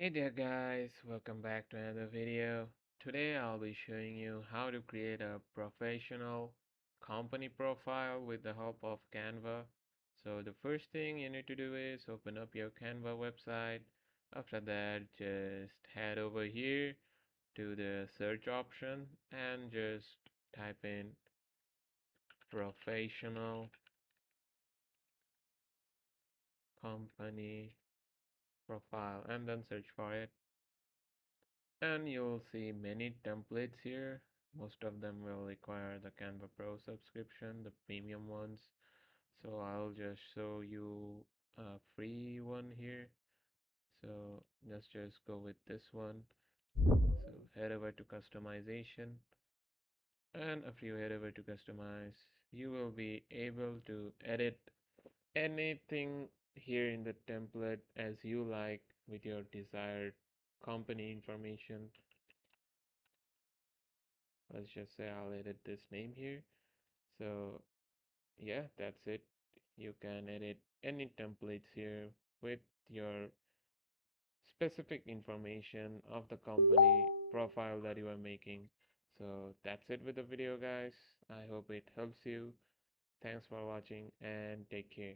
Hey there guys, welcome back to another video. Today I'll be showing you how to create a professional company profile with the help of Canva. So the first thing you need to do is open up your Canva website. After that, just head over here to the search option and just type in professional company profile and then search for it. And you'll see many templates here. Most of them will require the Canva Pro subscription, the premium ones. So I'll just show you a free one here. So let's just go with this one. So head over to customization. And after you head over to customize, you will be able to edit anything here in the template as you like with your desired company information. Let's just say I'll edit this name here. So yeah, that's it. You can edit any templates here with your specific information of the company profile that you are making. So that's it with the video, guys. I hope it helps you. Thanks for watching and take care.